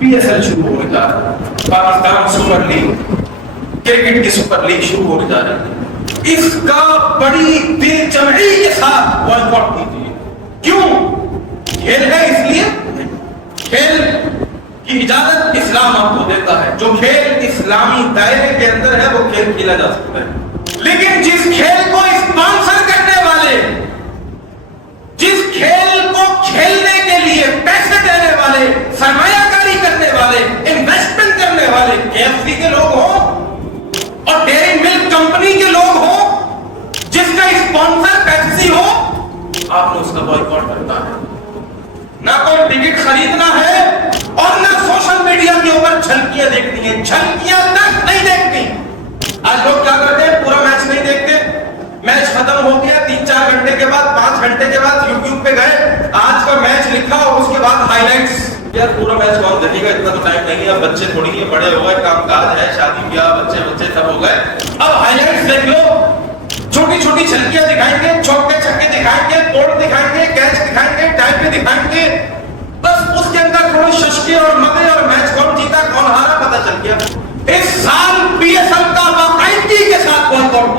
PSL शुरू होने जा रहा है, पाकिस्तान सुपर लीग, क्रिकेट की सुपर लीग शुरू होने जा रही है। इसका बड़ी दिलचस्पी के साथ बॉयकॉट कीजिए। क्यों? खेल है इसलिए, खेल की इजाजत इस्लाम आपको देता है। जो खेल इस्लामी दायरे के अंदर है वो खेल खेला जा सकता है। लेकिन जिस खेल को स्पॉन्सर करने वाले, जिस खेल को खेलने के लिए पैसे देने वाले, सरमायाकारी करने वाले, इन्वेस्टमेंट करने वाले केएफसी के लोग हो और डेयरी मिल्क कंपनी के लोग हो, जिसका स्पॉन्सर पेप्सी हो, आपने उसका बॉयकॉट करना है। ना कोई टिकट खरीदना है और ना सोशल मीडिया के ऊपर झलकियां देखनी है। झलकियां तक नहीं देखनी। आज लोग क्या करते हैं, पूरा मैच नहीं देखते, मैच खत्म हो गया 3-4 घंटे के बाद, 5 घंटे के बाद यूट्यूब पे गए, आज का मैच लिखा और उसके बाद हाइलाइट्स। यार पूरा मैच कौन देखेगा, इतना तो टाइम नहीं है, बच्चे थोड़ी ही बड़े हो गए, कामकाज है, शादी ब्याह, बच्चे सब हो गए, अब हाइलाइट्स देख लो। छोटी छोटी झलकियां दिखाएंगे, चौके छक्के दिखाएंगे, तोड़ दिखाएंगे, कैच दिखाएंगे, टाइप दिखाएंगे, बस उसके अंदर थोड़े शशके और मजे और मैच कौन जीता कौन हारा पता चल गया। इस साल पीएसएल का बाकायदगी के साथ बॉयकॉट